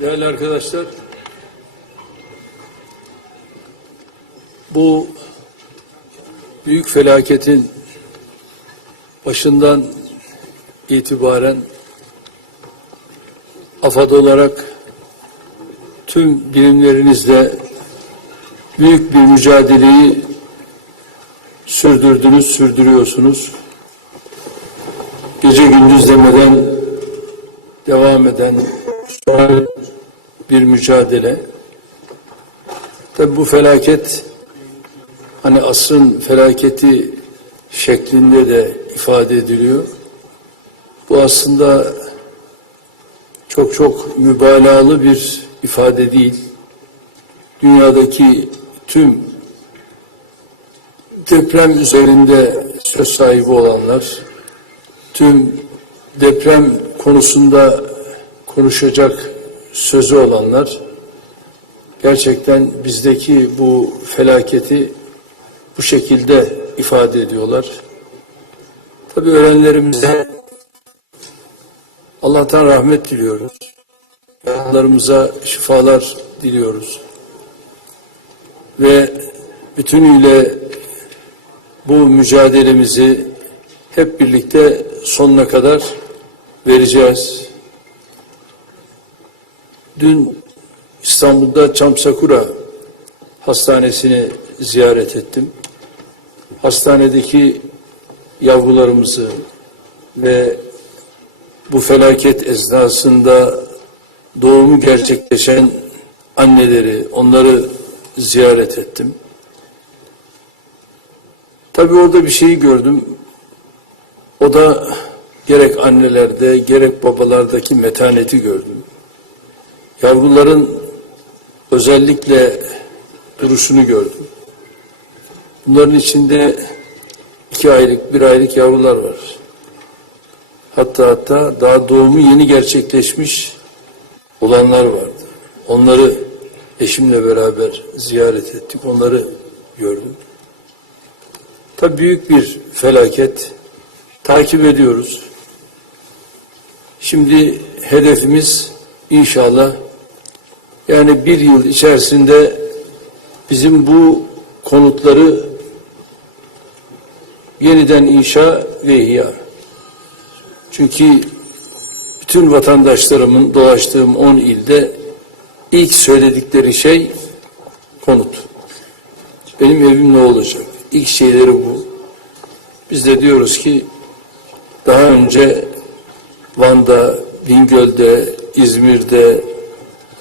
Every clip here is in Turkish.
Değerli arkadaşlar, bu büyük felaketin başından itibaren AFAD olarak tüm birimlerinizle büyük bir mücadeleyi sürdürdünüz, sürdürüyorsunuz. Gece gündüz demeden devam eden bir mücadele. Tabi bu felaket hani asrın felaketi şeklinde de ifade ediliyor. Bu aslında çok çok mübalağalı bir ifade değil. Dünyadaki tüm deprem üzerinde söz sahibi olanlar, tüm deprem konusunda konuşacak sözü olanlar gerçekten bizdeki bu felaketi bu şekilde ifade ediyorlar. Tabii öğrenlerimize Allah'tan rahmet diliyoruz. Yaralarımıza şifalar diliyoruz. Ve bütünüyle bu mücadelemizi hep birlikte sonuna kadar vereceğiz. Dün İstanbul'da Çamsakura Hastanesi'ni ziyaret ettim. Hastanedeki yavrularımızı ve bu felaket esnasında doğumu gerçekleşen anneleri, onları ziyaret ettim. Tabii orada bir şeyi gördüm. O da gerek annelerde, gerek babalardaki metaneti gördüm. Yavruların özellikle duruşunu gördüm. Bunların içinde iki aylık, bir aylık yavrular var. Hatta hatta daha doğumu yeni gerçekleşmiş olanlar vardı. Onları eşimle beraber ziyaret ettik. Onları gördüm. Tabii büyük bir felaket. Takip ediyoruz. Şimdi hedefimiz inşallah yani bir yıl içerisinde bizim bu konutları yeniden inşa ve ihya. Çünkü bütün vatandaşlarımın dolaştığım 10 ilde ilk söyledikleri şey konut. Benim evim ne olacak? İlk şeyleri bu. Biz de diyoruz ki daha önce Van'da, Bingöl'de, İzmir'de,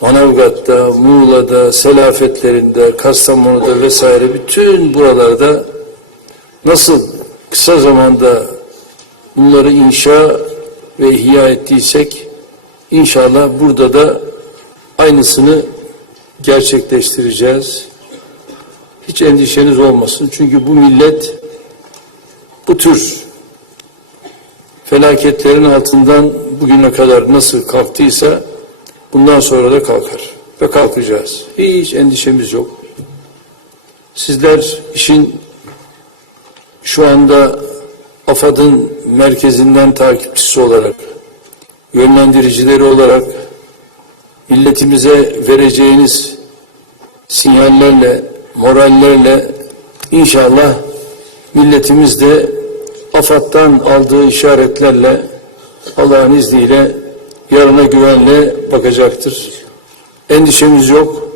Manavgat'ta, Muğla'da, Selafetlerinde, Kastamonu'da vesaire bütün buralarda nasıl kısa zamanda bunları inşa ve ihya ettiysek inşallah burada da aynısını gerçekleştireceğiz. Hiç endişeniz olmasın. Çünkü bu millet bu tür felaketlerin altından bugüne kadar nasıl kalktıysa bundan sonra da kalkar ve kalkacağız. Hiç endişemiz yok. Sizler işin şu anda AFAD'ın merkezinden takipçisi olarak, yönlendiricileri olarak milletimize vereceğiniz sinyallerle, morallerle inşallah milletimiz de AFAD'dan aldığı işaretlerle Allah'ın izniyle yarına güvenle bakacaktır. Endişemiz yok.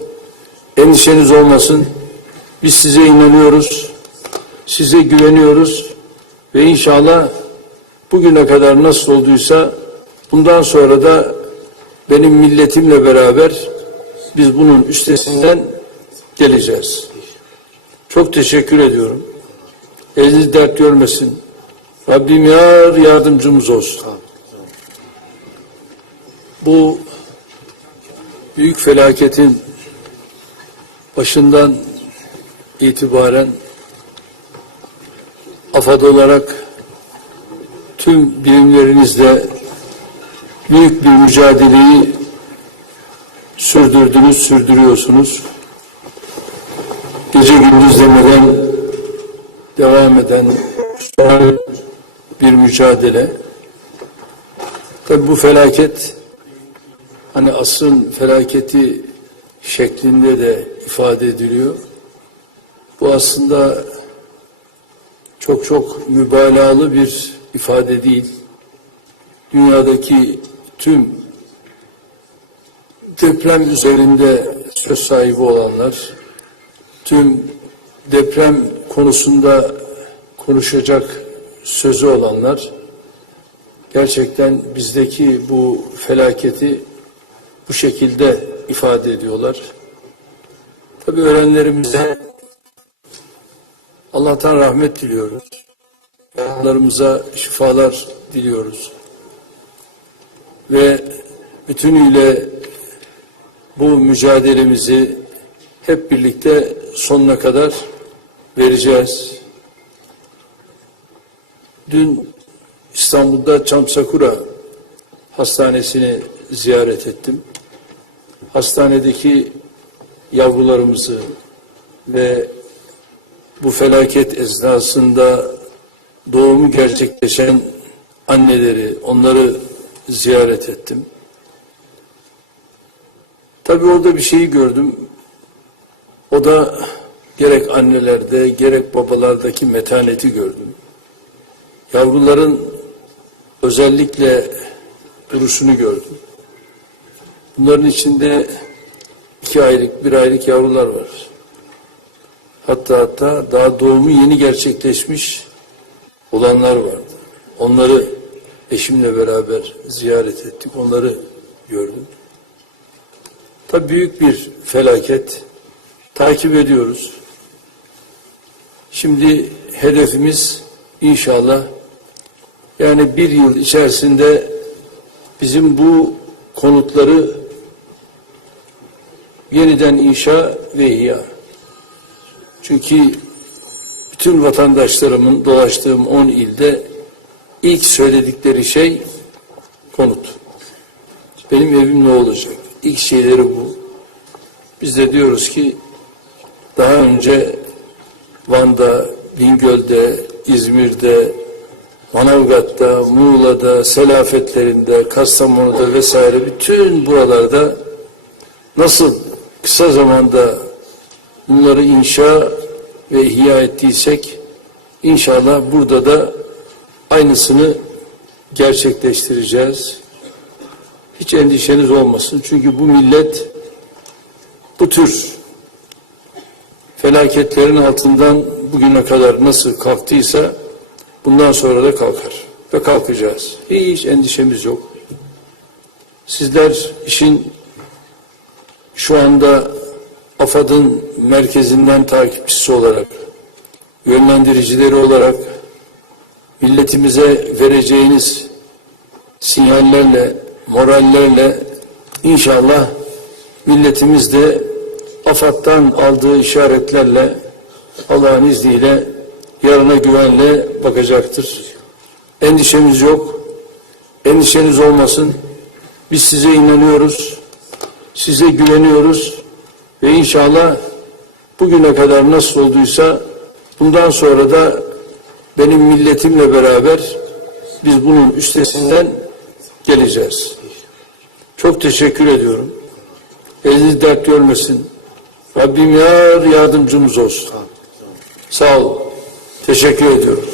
Endişeniz olmasın. Biz size inanıyoruz. Size güveniyoruz. Ve inşallah bugüne kadar nasıl olduysa bundan sonra da benim milletimle beraber biz bunun üstesinden geleceğiz. Çok teşekkür ediyorum. Eliniz dert görmesin. Rabbim yar yardımcımız olsun. Bu büyük felaketin başından itibaren AFAD olarak tüm birimlerinizle büyük bir mücadeleyi sürdürdünüz, sürdürüyorsunuz. Gece gündüz demeden devam eden bir mücadele. Tabi bu felaket hani asrın felaketi şeklinde de ifade ediliyor. Bu aslında çok çok mübalağalı bir ifade değil. Dünyadaki tüm deprem üzerinde söz sahibi olanlar, tüm deprem konusunda konuşacak sözü olanlar gerçekten bizdeki bu felaketi bu şekilde ifade ediyorlar. Tabii öğrenlerimize Allah'tan rahmet diliyoruz. Yaralarımıza şifalar diliyoruz. Ve bütünüyle bu mücadelemizi hep birlikte sonuna kadar vereceğiz. Dün İstanbul'da Çamsakura Hastanesi'ni ziyaret ettim. Hastanedeki yavrularımızı ve bu felaket esnasında doğumu gerçekleşen anneleri, onları ziyaret ettim. Tabii orada bir şeyi gördüm. O da gerek annelerde, gerek babalardaki metaneti gördüm. Yavruların özellikle duruşunu gördüm. Bunların içinde iki aylık, bir aylık yavrular var. Hatta hatta daha doğumu yeni gerçekleşmiş olanlar vardı. Onları eşimle beraber ziyaret ettik. Onları gördüm. Tabii büyük bir felaket. Takip ediyoruz. Şimdi hedefimiz inşallah yani bir yıl içerisinde bizim bu konutları yeniden inşa ve ihya. Çünkü bütün vatandaşlarımın dolaştığım 10 ilde ilk söyledikleri şey konut. Benim evim ne olacak? İlk şeyleri bu. Biz de diyoruz ki daha önce Van'da, Bingöl'de, İzmir'de, Manavgat'ta, Muğla'da, Selafetlerinde, Kastamonu'da vesaire bütün buralarda nasıl kısa zamanda bunları inşa ve ihya ettiysek inşallah burada da aynısını gerçekleştireceğiz. Hiç endişeniz olmasın. Çünkü bu millet bu tür felaketlerin altından bugüne kadar nasıl kalktıysa bundan sonra da kalkar ve kalkacağız. Hiç endişemiz yok. Sizler işin şu anda AFAD'ın merkezinden takipçisi olarak, yönlendiricileri olarak milletimize vereceğiniz sinyallerle, morallerle inşallah milletimiz de AFAD'dan aldığı işaretlerle Allah'ın izniyle yarına güvenle bakacaktır. Endişemiz yok. Endişeniz olmasın. Biz size inanıyoruz. Size güveniyoruz. Ve inşallah bugüne kadar nasıl olduysa bundan sonra da benim milletimle beraber biz bunun üstesinden geleceğiz. Çok teşekkür ediyorum. Eliniz dert görmesin. Rabbim yar yardımcımız olsun. Sağ olun. Teşekkür ediyorum.